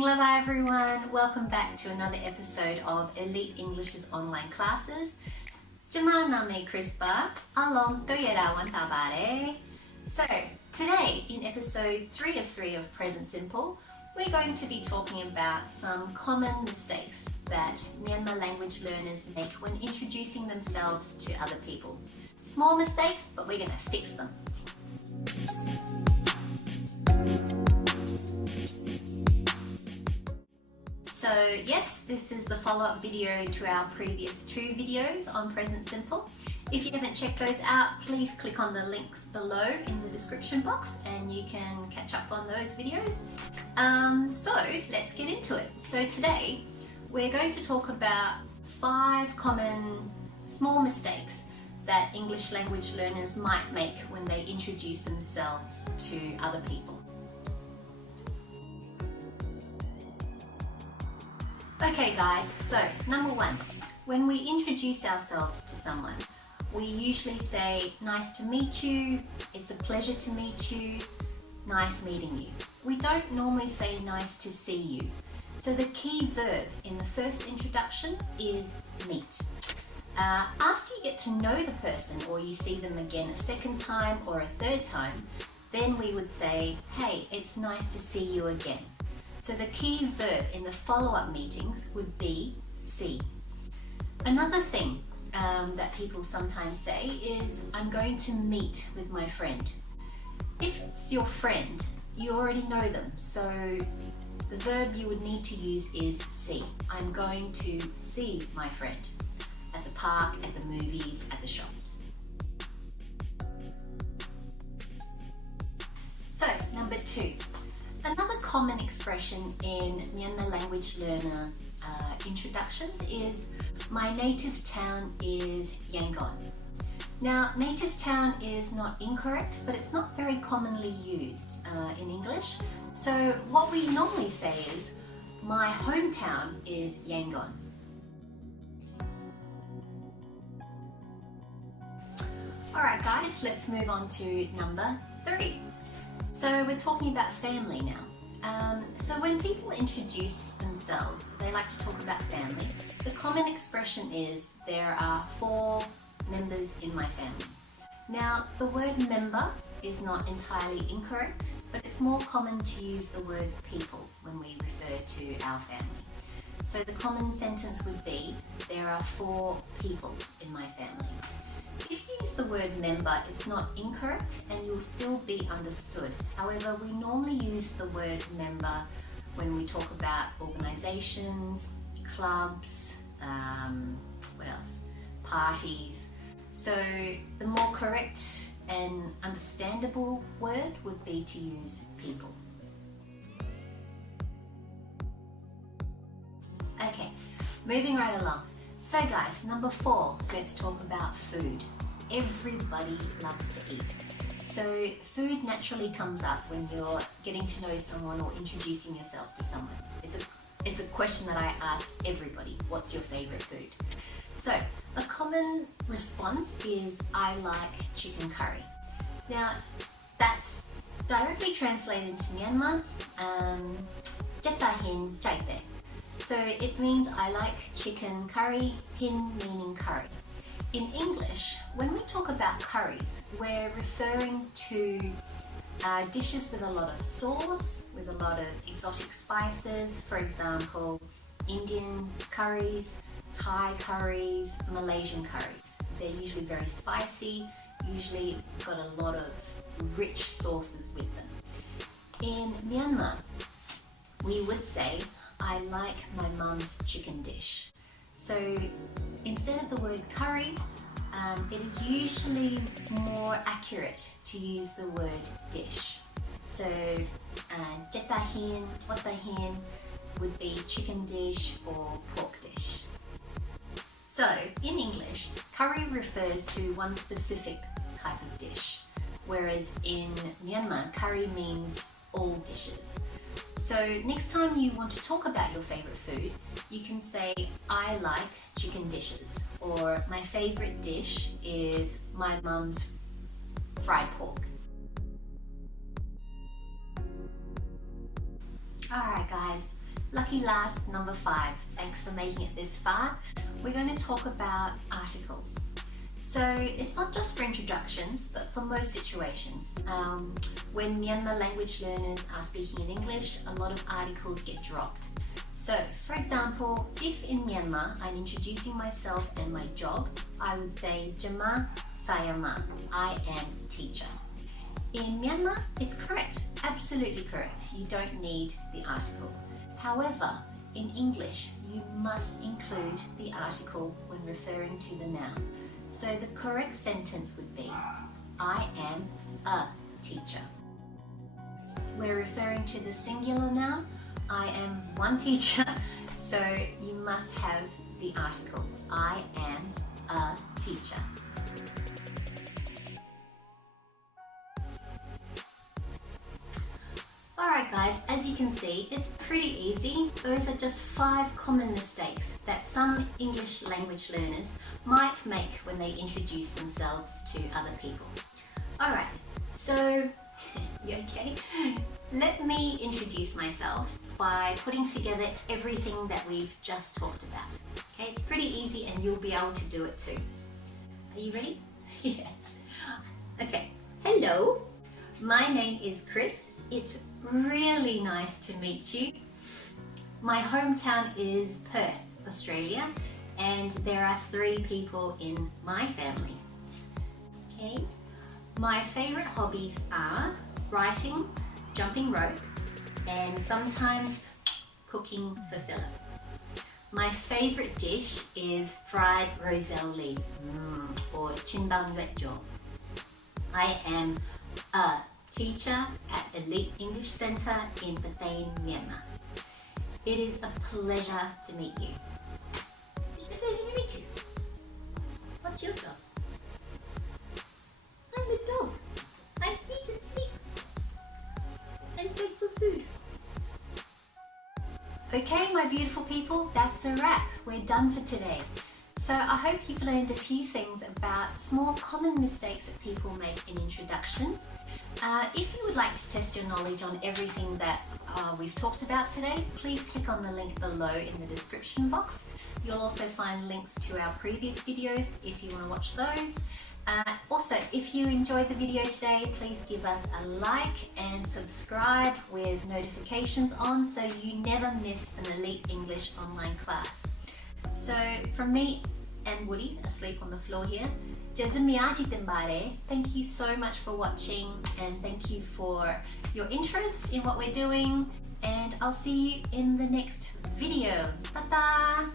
Mingla everyone, welcome back to another episode of Elite English's online classes. Jama name Chris Ba, along Toyerawan Tabare. So today in episode 3 of Present Simple, we're going to be talking about some common mistakes that Myanmar language learners make when introducing themselves to other people. Small mistakes, but we're going to fix them. So yes, this is the follow-up video to our previous 2 videos on Present Simple. If you haven't checked those out, please click on the links below in the description box and you can catch up on those videos. So let's get into it. So today we're going to talk about 5 common small mistakes that English language learners might make when they introduce themselves to other people. Okay guys, so number 1, when we introduce ourselves to someone, we usually say, nice to meet you, it's a pleasure to meet you, nice meeting you. We don't normally say nice to see you. So the key verb in the first introduction is meet. After you get to know the person or you see them again a second time or a third time, then we would say, hey, it's nice to see you again. So the key verb in the follow-up meetings would be see. Another thing that people sometimes say is, I'm going to meet with my friend. If it's your friend, you already know them, so the verb you would need to use is see. I'm going to see my friend at the park, at the movies, at the shops. So, number 2. Another common expression in Myanmar language learner introductions is, my native town is Yangon. Now, native town is not incorrect, but it's not very commonly used in English. So what we normally say is, my hometown is Yangon. Alright guys, let's move on to number 3. So we're talking about family now. So when people introduce themselves, they like to talk about family. The common expression is, there are 4 members in my family. Now, the word member is not entirely incorrect, but it's more common to use the word people when we refer to our family. So the common sentence would be, there are 4 people in my family. If you use the word member, it's not incorrect and you'll still be understood. However, we normally use the word member when we talk about organisations, clubs, what else? Parties. So the more correct and understandable word would be to use people. Okay, moving right along. So guys, number 4, let's talk about food. Everybody loves to eat. So food naturally comes up when you're getting to know someone or introducing yourself to someone. It's a question that I ask everybody, what's your favorite food? So a common response is, I like chicken curry. Now that's directly translated to Myanmar, Jetahin Jaite. So it means I like chicken curry, hin meaning curry. In English, when we talk about curries, we're referring to dishes with a lot of sauce, with a lot of exotic spices. For example, Indian curries, Thai curries, Malaysian curries. They're usually very spicy, usually got a lot of rich sauces with them. In Myanmar, we would say, I like my mum's chicken dish. So instead of the word curry, it is usually more accurate to use the word dish. So jetahin, watahin would be chicken dish or pork dish. So in English, curry refers to one specific type of dish, whereas in Myanmar, curry means all dishes. So next time you want to talk about your favorite food, you can say, I like chicken dishes, or my favorite dish is my mum's fried pork. Alright guys, lucky last, number 5. Thanks for making it this far. We're going to talk about articles. So it's not just for introductions, but for most situations. When Myanmar language learners are speaking in English, a lot of articles get dropped. So, for example, if in Myanmar I'm introducing myself and my job, I would say Jama Sayama, I am teacher. In Myanmar, it's correct, absolutely correct. You don't need the article. However, in English, you must include the article when referring to the noun. So the correct sentence would be, I am a teacher. We're referring to the singular noun, I am one teacher, so you must have the article, I am a teacher. Alright guys, as you can see, it's pretty easy. Those are just 5 common mistakes that some English language learners might make when they introduce themselves to other people. Alright, so, you okay? Let me introduce myself by putting together everything that we've just talked about. Okay, it's pretty easy and you'll be able to do it too. Are you ready? Yes. Okay, hello. My name is Chris. It's really nice to meet you. My hometown is Perth, Australia, and there are 3 people in my family. Okay. My favourite hobbies are writing, jumping rope, and sometimes cooking for Phillip. My favourite dish is fried roselle leaves, or chinbangwetjo. I am a teacher at Elite English Centre in Batain, Myanmar. It is a pleasure to meet you. It's a pleasure to meet you. What's your job? I'm a dog. I eat and sleep and beg for food. Okay, my beautiful people, that's a wrap. We're done for today. So I hope you've learned a few things about small common mistakes that people make in introductions. If you would like to test your knowledge on everything that we've talked about today, please click on the link below in the description box. You'll also find links to our previous videos if you want to watch those. Also, if you enjoyed the video today, please give us a like and subscribe with notifications on so you never miss an Elite English online class. So from me and Woody, asleep on the floor here, thank you so much for watching and thank you for your interest in what we're doing, and I'll see you in the next video. Ta-ta!